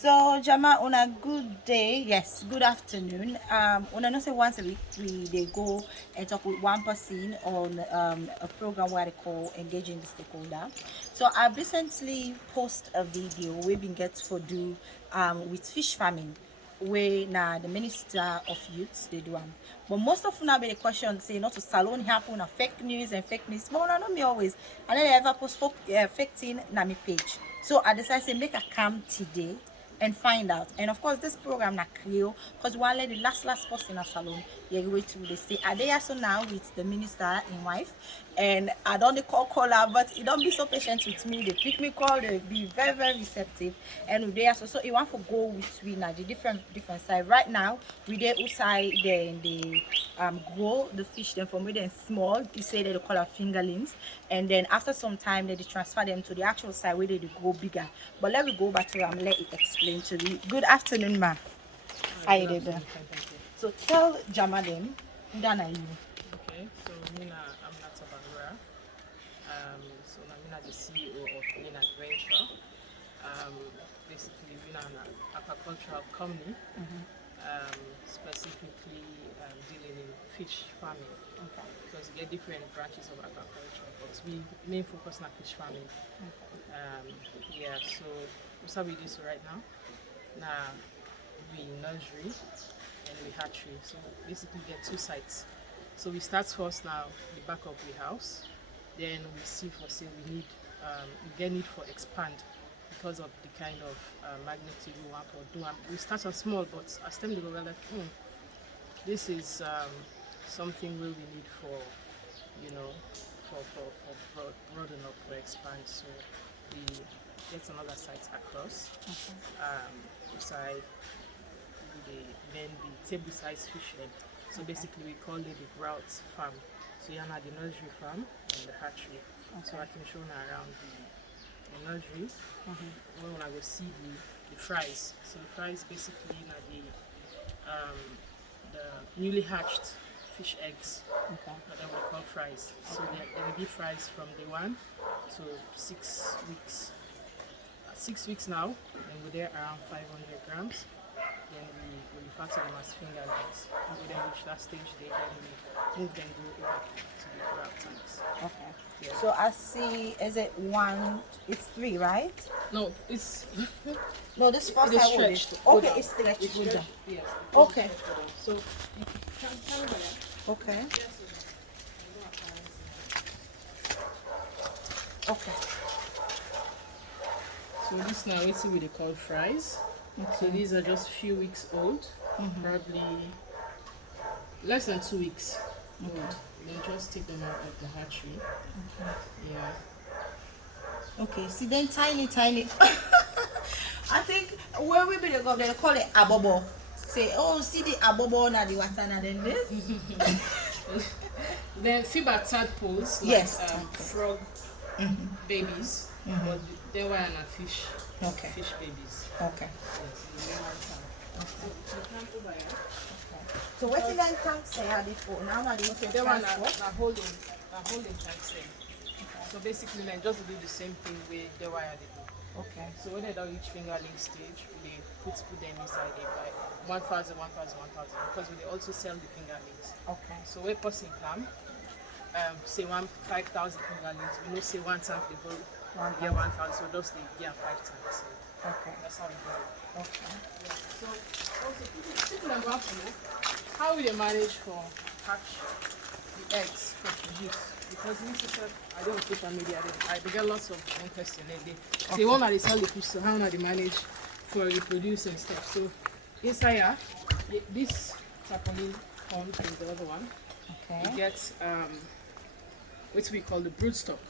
So Jama, on a good day, yes, good afternoon. On a not say once a week we they go and talk with one person on a program where they call engaging the stakeholder. So I've recently posted a video we've been get for do with fish farming where now the minister of youth they do but most of now be the question say not to salon happen fake news and fake news but I know me always and then I ever post fake thing na me page so I decided to make a cam today and find out. And of course, this program na Creole, because while the last person in a salon, you wait to they say, are they also now with the minister in wife? And I don't call caller, but it don't be so patient with me. They pick me call, they be very receptive. And they also so you want to go with we now the different side. Right now, we there outside there in the grow the fish them from where they're small. You say they call it fingerlings, and then after some time they transfer them to the actual side where they go bigger. But let me go back to let it explain to you. Good afternoon, ma. Hi, How good you did afternoon. Fine, thank you. so tell Jama them who done are you? Okay, so Mina, I'm Nata Banura. So Mina the CEO of Mina Adventure. Um, Basically, Mina an aquacultural company, specifically dealing in fish farming. Okay. Because we get different branches of aquaculture, but we main focus on fish farming. Um, yeah, so what's how we do so right now? Now we nursery and we hatchery. So basically get two sites. So we start first now the back of the house. Then we see for say we get need for expand because of the kind of magnitude we want for do. We start off small, but as time they go, we're like, this is something where we need for, you know, for broaden up for expand. So we get another site across. Side then the table size fish head. So basically we call it the grout farm. So you have the nursery farm and the hatchery. So I can show you around the nursery. When I go see the fries. So the fries basically are the newly hatched fish eggs. That we call fries. So they will be fries from day 1 to 6 weeks. At 6 weeks now, and we're there around 500 grams. Then we refer to them as fingerlings. And we then reach that stage, then we move them go over to the grout tanks. Okay. Yeah. So I see is it one it's three, right? No, it's No, this first it is I will stretched. okay, it's stretched. It's stretched. Yes. Okay. So can Okay. Okay. So this now we see what they call fries. So these are just few weeks old, probably less than 2 weeks old. Then just take them out of the hatchery. Yeah. Okay, see then tiny. I think where we be the go they call it abobo. Say, oh, see the abobo na the water na then this. Then fiber tadpoles, like Yes. frog babies, but they were not fish. Okay. Fish babies. Okay. Yes, So what did I tank say are they for? Now na the okay, they were not holding tanks there. So basically, like, just do the same thing with the wire they do. Okay. So when they don't reach fingerling stage, we put them inside it by 1,000, because we also sell the fingerlings. Okay. So when person come, say 5,000 fingerlings, we know say one tank they go get 1,000, so just they get 5 tanks. Okay. That's how we do it. Okay. Yeah. So also people are going to know how we dey manage for hatch the eggs for produce, because this is I don't social media. I get lots of questions. They want to sell the fish, so how do they manage for reproduce and stuff? So inside here, this tarpaulin pond is the other one. Okay. You get what we call the brood stock.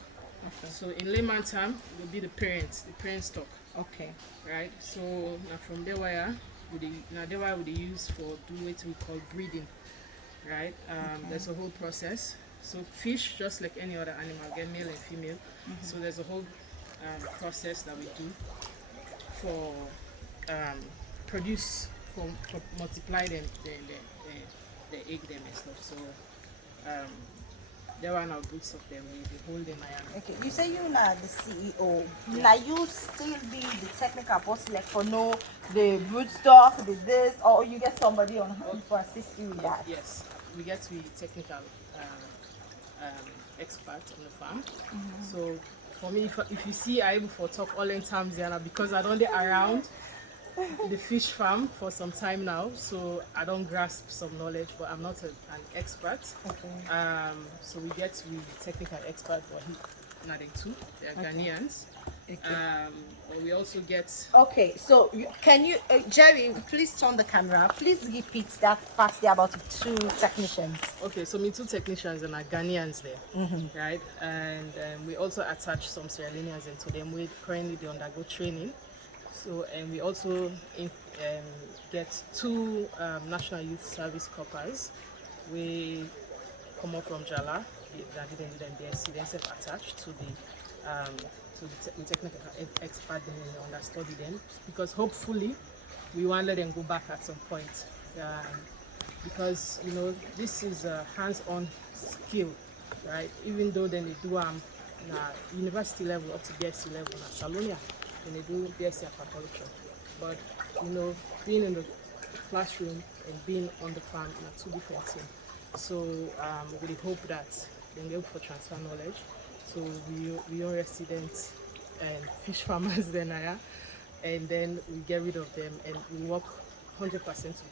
Okay. So in layman term, it will be the parent stock. Okay. Right, so now from there where we use for do what we call breeding, right? There's a whole process. So fish, just like any other animal, get male and female. So there's a whole process that we do for produce for multiply them the egg them and stuff. So There are now boots of them. We hold them. Okay, you say you are the CEO. Now you still be the technical boss, like for no the brood stock, the this, or you get somebody on hand for assist you with that. Yes, we get to be technical expert on the farm. So for me, if you see I able for talk all in terms there now because I don't get around the fish farm for some time now, so I don't grasp some knowledge, but I'm not an expert. Okay. So we get to be technical expert, but not they too. They're Ghanaians. But we also get. Okay, so can you, Jerry, please turn the camera. Please repeat that fast there about the two technicians. Okay, so me two technicians and are Ghanaians there, right? And we also attach some Sierra Leoneans into them. We currently they undergo training. So and we also get two National Youth Service corpers. We come up from Jala, that didn't then BSc, then attached to the technical expert then we understudy them because hopefully we want to let them go back at some point because you know this is a hands-on skill, right? Even though then they do university level up to BSc level at Salonia, then they do BSc aquaculture, but you know being in the classroom and being on the farm are two different things. So we hope that they will for transfer knowledge. So we are residents and fish farmers then and then we get rid of them and we work 100% with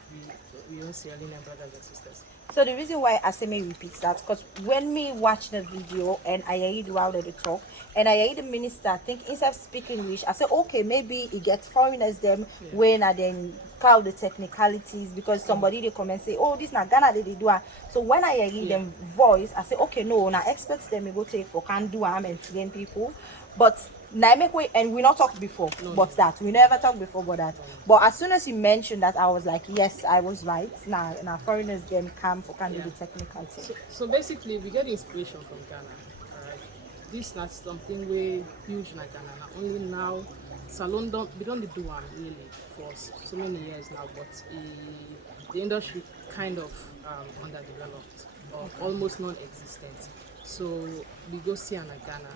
we own Sierra Leonean brothers and sisters. So the reason why Aseme repeats that because when me watch the video and I hear the while they talk and I hear the minister think instead of speaking English, I say okay maybe it gets foreigners them when I then call the technicalities because somebody they come and say oh this not Ghana they do it. So when I hear them voice, I say okay no now experts them we go take for can do and train people, but now make way and we not talked before but that we never talked before about that but as soon as you mentioned that I was like yes I was right now foreigners them come for can do the technical thing. So basically we get inspiration from Ghana. Alright, this not something we huge in Ghana now. Only now Salon we don't do one really for so many years now, but the industry kind of underdeveloped or almost non-existent. So we go see an Ghana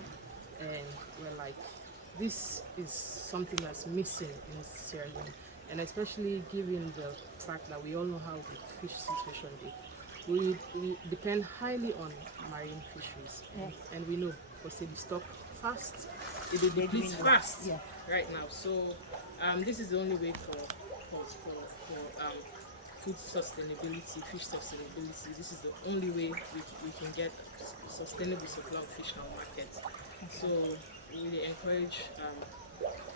and we're like, this is something that's missing in Sierra Leone, and especially given the fact that we all know how the fish situation is. We depend highly on marine fisheries, and we know because they stock fast, it depletes fast right now. So this is the only way for food sustainability, fish sustainability. This is the only way we can get sustainable supply of fish in our market. So we encourage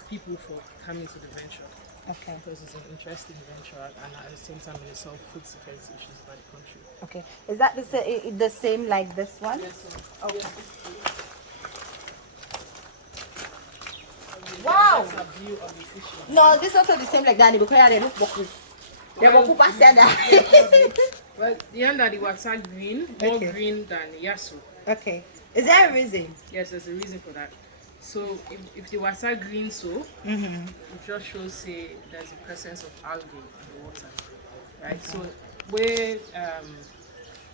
people for coming to the venture because it's an interesting venture and at the same time it solves food security issues by the country. Okay, is that the same like this one? Yes, sir. Okay. Yes. Wow! That's a view of the fishing. No, this is also the same like that because they look boku. They boku past that. Well, the under the water green, more green than Yasu. Okay. Is there a reason? Yes, there's a reason for that. So if the water green so, it just shows say there's a presence of algae in the water. Right? So where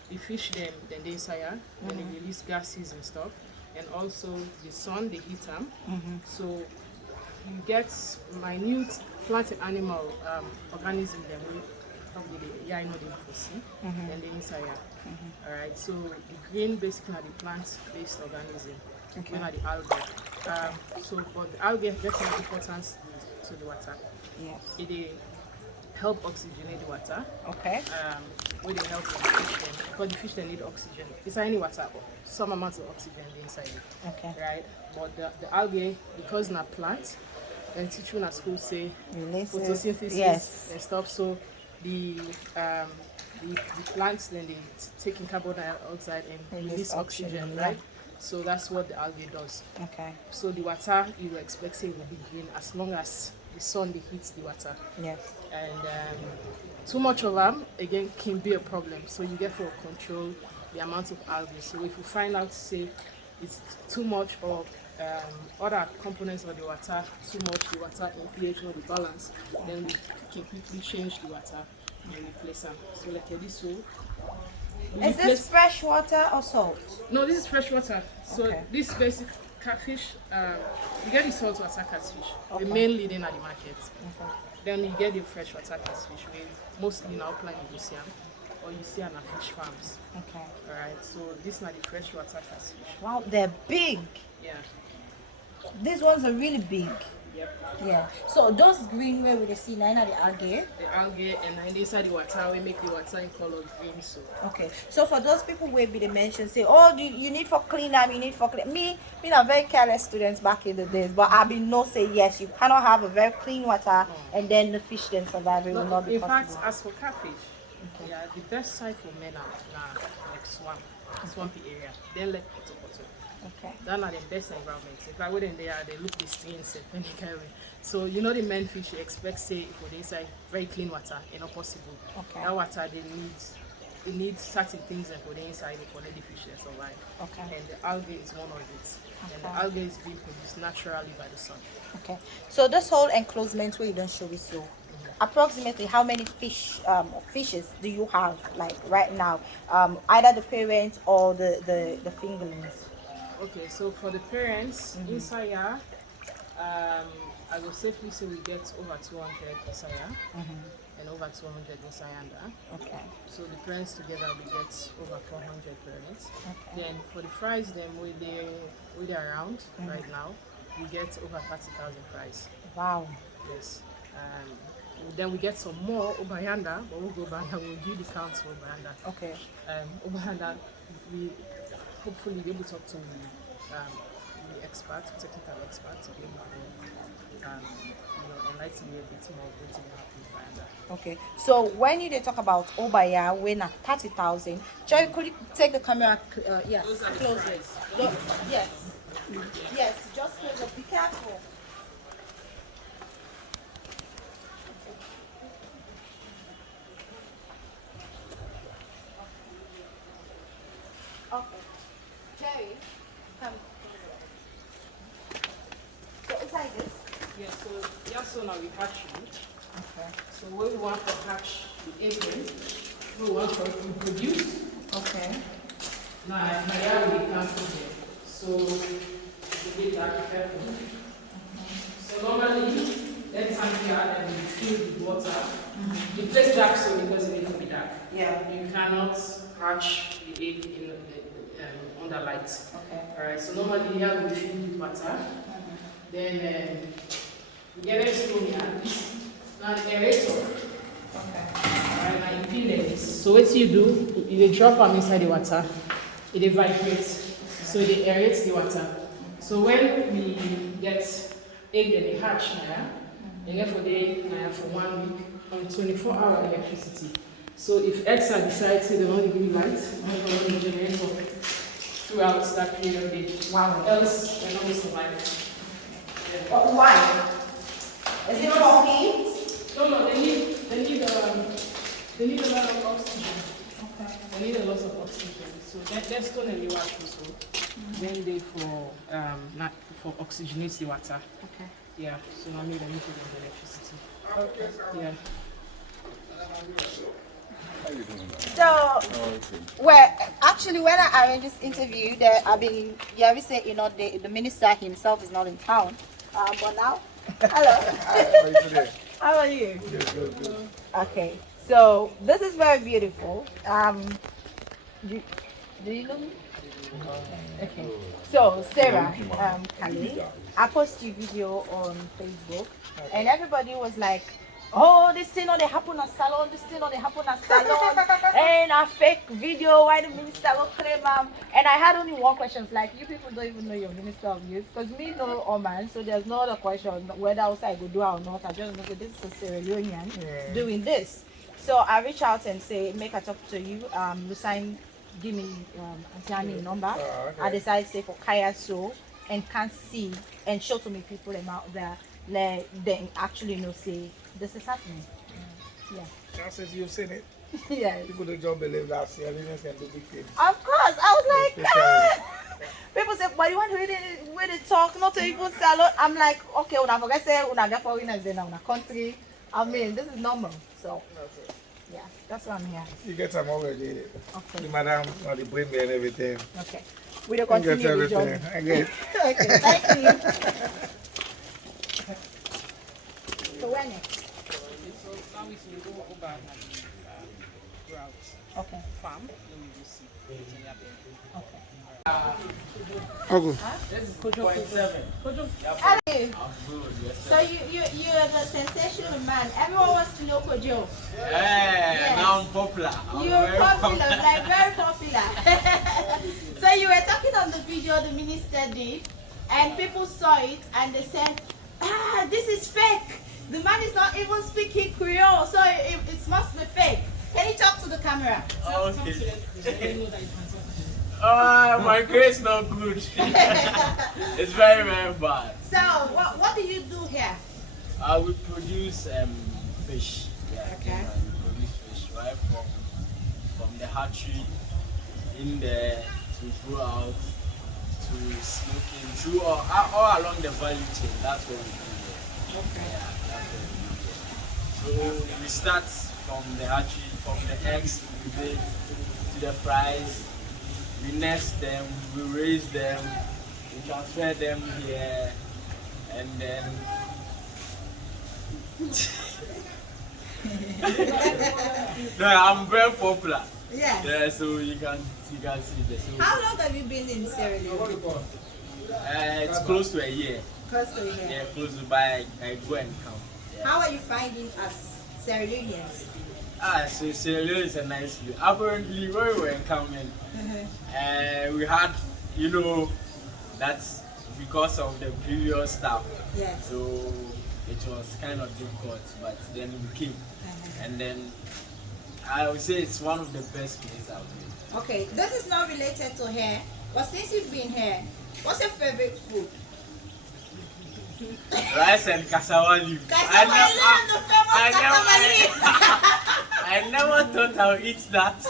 the fish them then they sire, then they release gases and stuff. And also the sun they heat them. So you get minute plant and animal organism them probably I know they foresee and the inside. Alright, so the green basically are the plant-based organism. When are the algae. So but the algae has definitely importance to the water. Yes. It help oxygenate the water. Okay. Where they help the fish then, because the fish they need oxygen. It's any water, but some amount of oxygen inside it. Okay. Right? But the algae, because not plant, and teach you at school say photosynthesis and stuff. So the plants then they take in carbon dioxide and release oxygen, right? So that's what the algae does. Okay. So the water you will expect say will be green as long as the sun hits the water. Yes. And too much of them again can be a problem. So you get to control the amount of algae. So if you find out say it's too much or other components of the water, too much the water in pH not the balance, then we can quickly change the water and replace them. So like this way, We Is this replace- fresh water or salt? No, this is fresh water. So Okay. this basic catfish, you get the saltwater catfish, Okay. the main leading at the market. Okay. Then you get the freshwater catfish, where mostly now plant you see 'em, or you see on fish farms. Okay. Alright, so this is not the freshwater catfish. Wow, they're big. Yeah. These ones are really big. Yep. Yeah. So those green where we dey see now the algae. The algae and then inside the water, we make the water in color green. So Okay. So for those people where be they mention say, oh, you need for clean up, you need for clean. Me a very careless students back in the days, but I been no say yes. You cannot have a very clean water and then the fish then survive. It will not be in fact, possible. as for catfish, yeah, the best site for men are now like swampy area. Then like potato. Okay. That are the best environments. If I wouldn't there, they look the stains and carry. So you know the main fish you expect say for the inside very clean water, not possible. Okay. That water they need certain things and for the inside for let the fish they survive. Okay. And the algae is one of it. And the Okay. algae is being produced naturally by the sun. Okay. So this whole enclosement where you don't show it so approximately how many fishes do you have like right now? Either the parents or the fingerlings. Okay, so for the parents inside here, I will safely say we get over 200 inside here and over 200 inside under. Okay. So the parents together we get over 400 parents. Okay. Then for the fries, then we around right now, we get over 30,000 fries. Wow. Yes. Then we get some more over yonder, but we'll go back and we'll do the count for over yonder. Okay. Over yonder, we hopefully be able to talk to the expert, technical expert, to be able to enlighten me a bit more of what's happening over yonder. Okay. So when you dey talk about Obaya, when at 30,000, Joy, could you take the camera? Yes. Close it. Look, yes. Yes. Just close it. Be careful. Okay. Jerry, come. So inside this. Yeah, so now we hatch it. Okay. So when we want to hatch the egg, we want to reproduce. Okay. Now here we come from here. So we get that careful. So normally, let's say here and we fill with water. The place dark so because it needs to be dark. Yeah. You cannot hatch the egg in under light. Okay. Alright, so normally here we fill with water. Then we get a stone here. Now the aerator. Okay. Alright, now you pin this. So what you do, you drop them inside the water, it vibrates. So they aerate the water. So when we get egg and they hatch now, and then for day for 1 week on 24-hour electricity. So if EXA decides they don't give you light, I'm going to generate throughout that period of day. Wow. Else they're not going to survive. But why? Is it for heat? No, they need a lot of oxygen. Okay. They need a lot of oxygen. So that's totally what also. Then they for not for oxygenate the water. Okay. Yeah. So I need the electricity. Okay. Yeah. So, well, actually, when I arranged this interview, we say, the minister himself is not in town. But now, hello. How are you? Okay. So this is very beautiful. Do you know me? Okay. So Sarah, Kali, I posted a video on Facebook, and everybody was like, "Oh, this thing on the happen at salon. This thing on the happen at salon." And a fake video. Why the minister will claim And I had only one question. Like, you people don't even know your minister of youth, because me know Oman, so there's no other question whether outside go do it or not. I just know that this is a Sierra Leonean doing this. So I reach out and say, make a talk to you. Lucine, give me Auntie number. Okay. I decided to say for Kaya so and can't see and show to me people out there. They actually know say this is happening. Yeah. Chances you've seen it. Yes. People don't believe that Sierra Leoneans can do big things. Of course. I was like, Especially- people say, but you want to read it talk, not to even salon. I'm like, okay, when I forget say when I get foreigners in our country. I mean, this is normal. So That's it. Yeah, that's why I'm here. You get some already. Okay. The madam, or the bring me and everything. Okay. We don't I get continue with everything. job. I get. Okay, thank you. So when next? So now we can go over and route Okay. farm, then we will see. Okay. Okay. Hey. So you're the sensational man. Everyone wants to know Kojo. Yeah, now I'm popular. You're popular, like very popular. So you were talking on the video the minister did, and people saw it and they said, ah, this is fake. The man is not even speaking Creole, so it must be fake. Can you talk to the camera? Okay. My grade's not good. It's very, very bad. So what do you do here? We produce fish. Yeah, Okay. We produce fish right from the hatchery in there to go out to smoking through all along the value chain. That's what we do here. Okay. Yeah, that's what we do here. So we start from the hatchery, from the eggs we bake to the fries. We nest them, we raise them, we transfer them here, and then no, I'm very popular. Yes. Yeah, so you can see this. So, How long have you been in Sierra Leone? it's close to a year. Close to a year. Yeah, close to by I go and count. Yeah. How are you finding us, Sierra Leoneans? So Sierra Leone is a nice place. Apparently, when we were coming, we had, that's because of the previous stuff. Yes. So it was kind of difficult, but then we came. And then I would say it's one of the best places out there. Okay, this is not related to hair, but since you've been here, what's your favorite food? Rice and cassava leaf. Cassava leaf, the famous cassava leaf. I never thought I would eat that.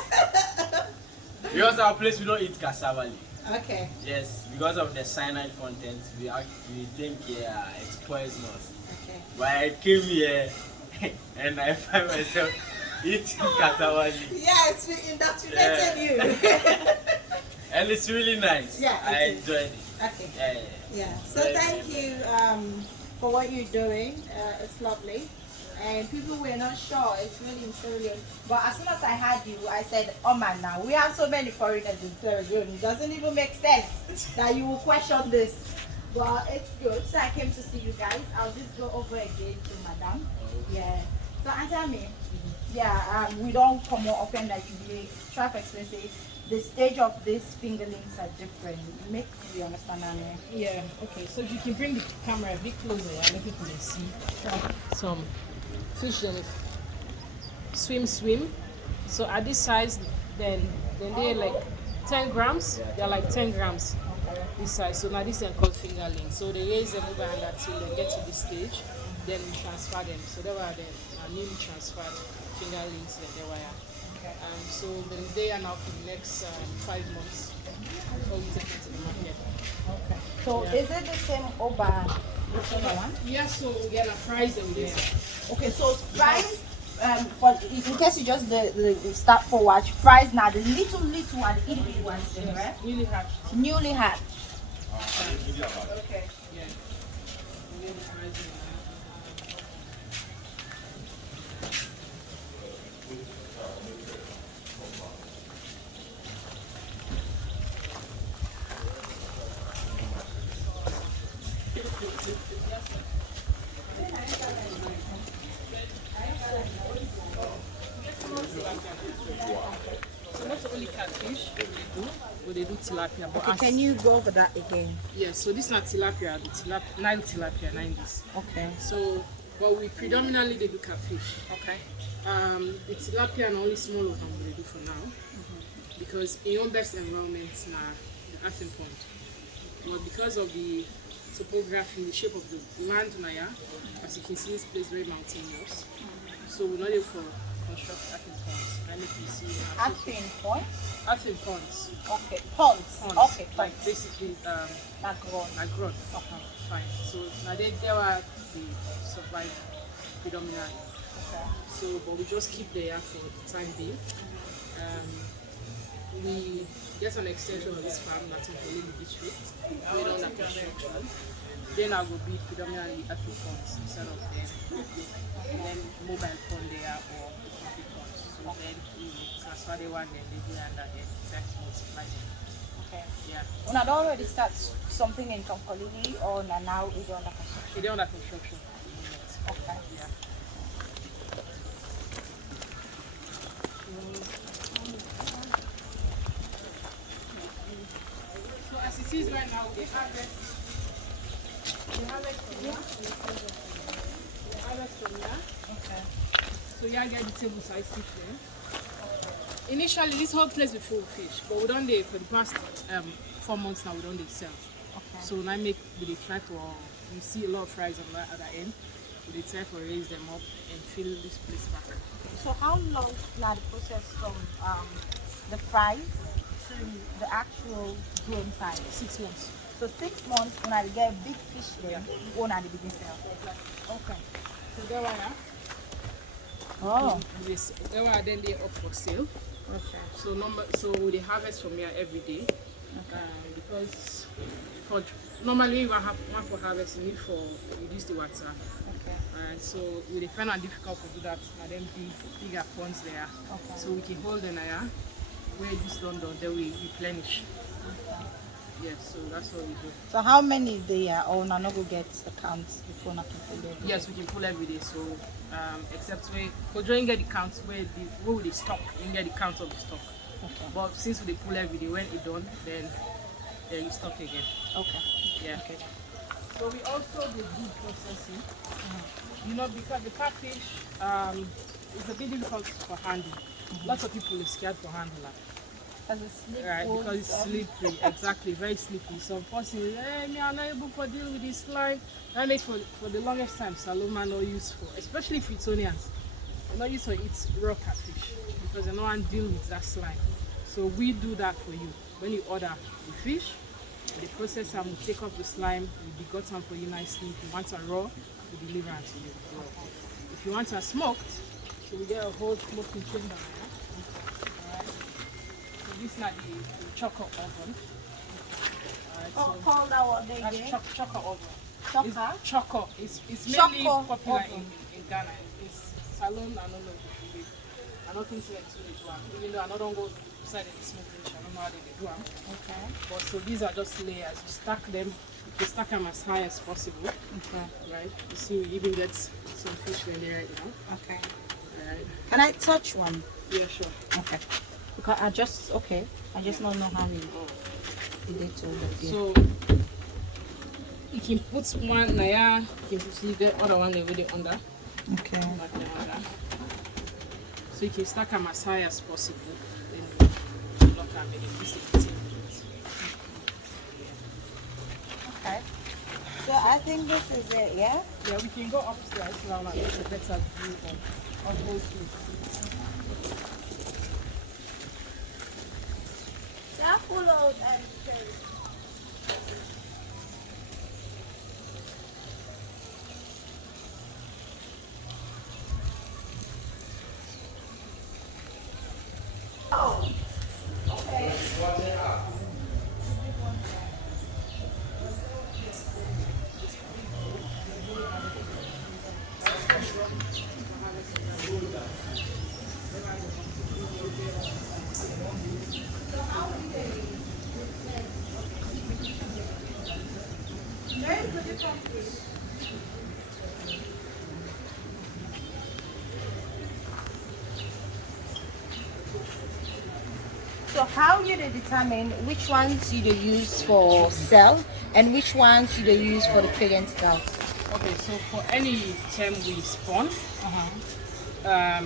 Because our place we don't eat cassava leaf. Okay. Yes, because of the cyanide content, we think it's poisonous. Okay. But I came here and I find myself eating cassava leaf. Yes, we indoctrinated you. And it's really nice. Yeah, I it is. enjoyed it. Okay. Yeah. Yeah. So Very, thank very you for what you're doing. It's lovely. And people were not sure it's really in Sierra Leone. But as soon as I had you, I said, oh man, now we have so many foreigners in Sierra Leone. It doesn't even make sense that you will question this. But it's good. So I came to see you guys. I'll just go over again to Madam. Yeah. So answer me. Yeah, we don't come more often like the traffic expenses. The stage of these fingerlings are different. Make me understand, Annie. Yeah, okay. So if you can bring the camera a bit closer, yeah, let people can see some fish. Then swim. So at this size, then they're like 10 grams. They're like 10 grams this size. So now this is called fingerling. So they raise them over and until they get to this stage, then we transfer them. So they were the newly transferred fingerlings that they were. So they are now for the next 5 months before we take it to the market. Okay. So Yeah. is it the same Oba, this other one? Yeah, so we get a price and we Okay, so fries, for in case you just the start forward, fries now the little and the itty bitty ones, then, right? really hard. Newly hatched. Okay. Yeah. We get the price and, so not only catfish but they do tilapia. But Okay, can you go over that again? Yes, so this is not tilapia, Nile tilapia, 90s. Okay. So, but we predominantly they do catfish. Okay. The tilapia and only small of them they do for now, because in your best environment na the Athens pond. But because of the topography, the shape of the land, as you can see, this place is very mountainous. So we're not able to construct Athens ponds. And if you see Acting point. Athens ponds, Okay. Ponds. Okay. like Ponds. basically Agron. like ground. Okay. Fine. So now they were the survive predominantly. So, but we just keep there for the time being. We get an extension of this farm that's in the district. We don't have construction. Then I will be predominantly Africans instead of them. And then mobile phone there or Africans. So then we transfer the one and they go under and multiply them. Okay. Yeah. When I already start something in Tonkolili or now it's under construction. They're under construction. Okay. Yeah. So as it is right now, they harvest from here. They harvest from here. Okay. So you get the table size fish there. Initially, this whole place before fish, but we don't for the past 4 months now. We don't sell. Okay. So now we try for. You see a lot of fries on the other end. We try for raise them up and fill this place back. So how long now the process from the fries to the actual grown size? 6 months. So 6 months when I get a big fish then, one at the beginning sale. Okay. So there we are. Oh. Yes, there we are. Then they up for sale. Okay. So they harvest from here every day. Because normally you have one for harvest, you need for reduce the water. Okay. So we find it difficult to do that. And then bigger ponds there. Okay. So we can hold them here. Where this done, then we replenish. Okay. Yes, so that's what we do. So how many they are or no go get the counts before not pull every day? Yes, we can pull every day. So except we don't get the count where we stock, you get the count of the stock. Okay. But since we pull every day, when it's done, then you stock again. Okay. Yeah. Okay. So we also do good processing. You know, because the catfish is a bit difficult for handling. Lots of people are scared for handling. Because it's slippery. Right, because it's slippery, exactly, very slippery. So possibly, me I'm not able to deal with this slime. I made for the longest time, Saloma not used for, especially Fritonians. They're not used to eat raw catfish because they don't want to deal with that slime. So we do that for you. When you order the fish, the processor will take off the slime, will degut them for you nicely. If you want it raw, we deliver it to you raw. If you want it smoked, so we get a whole smoking chamber. This is not the choco oven. Call that one That's again. choco oven. Choco? It's choco. It's mainly Choco popular oven. in Ghana. It's salon, I don't know. I don't think so it's really do them. Even though I don't go beside the smoking, I don't know how they do them. Okay. But so these are just layers. You stack them. You stack them as high as possible. Okay. Right? You see, we even get some fish in there right now. Okay. Right? Can I touch one? Yeah, sure. Okay. Because I just don't know how it did to over there. So you can put one there, you can leave the other one over there under. Okay. Like the under. So you can stack them as high as possible. Then lock them in this Okay. So I think this is it, yeah? Yeah, we can go upstairs now and get a better view of the whole place. They're full of So how you dey determine which ones you dey use for sell and which ones you dey use for the parent out? Okay, so for any term we spawn,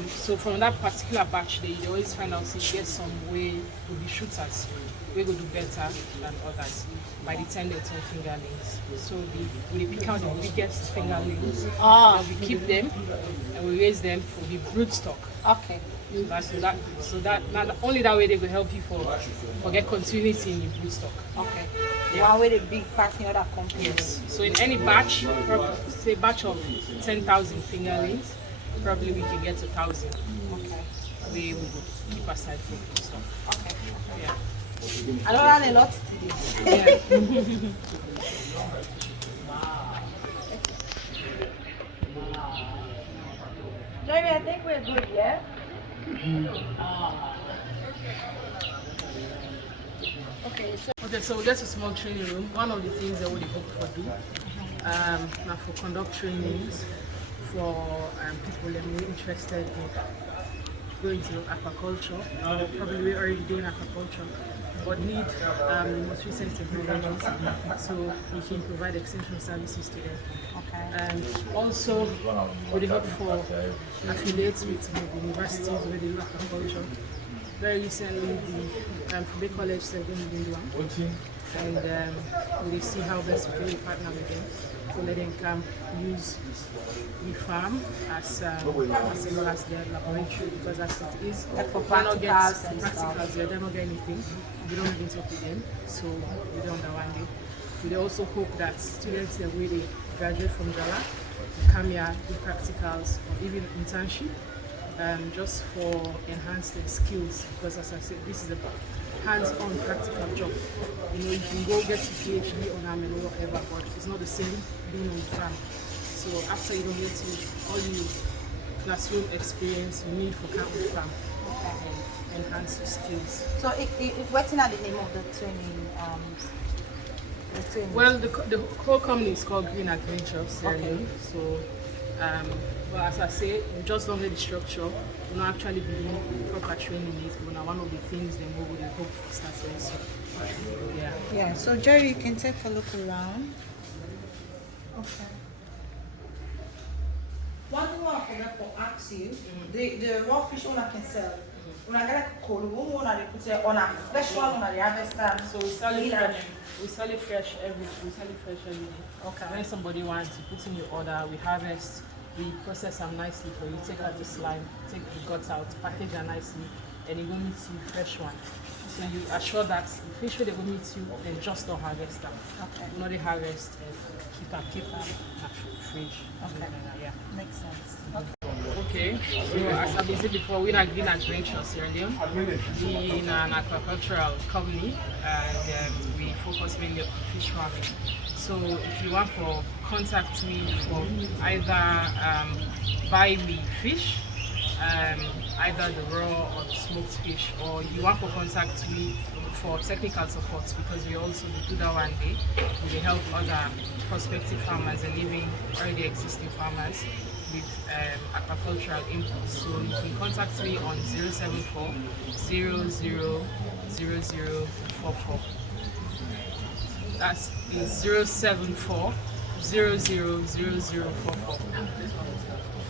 so from that particular batch, they always find out if you get some way to be shooters, we go do better than others. By the time they turn fingerlings, so we pick out the biggest fingerlings, and we keep them and we raise them for the brood stock. Okay. So that not only that way they will help you for get continuity in your brood stock. Okay. Yeah. One with a big pack in other companies. Yes. So in any batch, say batch of 10,000 fingerlings, probably we can get 1,000. Okay. We will keep aside for food stuff. Okay. Yeah. I don't have a lot to do. Yeah. Jerry, I think we're good, yeah? Okay, so that's a small training room. One of the things that we hope for do, now for conduct trainings for people that are interested in going to aquaculture, or probably we're already doing aquaculture, but need the most recent technologies, so we can provide extension services to them. Okay. And also, we hope for affiliates with the universities where they do aquaculture. Very recently, the Fube College said they're going to do one. And we see how best we can partner with them to let them come use the farm as well as their laboratory, because as it is, Like for they don't get practicals and practicals, they don't get anything. We don't even talk with them, so we don't know one day. We also hope that students that really graduate from Jala come here, do practicals or even internship, just for enhancing skills, because as I said, this is a hands-on practical job. You know, you can go get your PhD on them or whatever, but it's not the same being on the farm. So after you don't get to all the classroom experience you need for camp with farm, and enhance your skills. So, what's in the name of the training? Well, the whole company is called Green Adventures. Okay. So, but as I say, we just don't get the structure. We're not actually doing proper training yet, but now one of the things that we would hope to start very soon. Yeah. Yeah, so Jerry, you can take a look around. Okay. One thing I forgot to ask you, the raw fish owner can sell. When I get a cold, they put it on a fresh one on the harvester. So we sell it fresh. We sell it fresh every day. Okay. When somebody wants to put in your order, we harvest, we process them nicely for you, take out the slime, take the guts out, package them nicely, and it will meet you fresh one. So you assure that the fish they will meet you, then just don't harvest them. Okay. Not the harvest and keep them fridge. Okay. Yeah. Makes sense. Okay. Okay, so as I said before, we're not Green Adventures Sierra Leone. We're an aquacultural company, and we focus mainly on fish farming. So if you want to contact me for either buy me fish, either the raw or the smoked fish, or you want to contact me for technical support, because we also do that one day. We help other prospective farmers and even already existing farmers with aquacultural inputs. So you can contact me on 074 000044. That's 074 000044.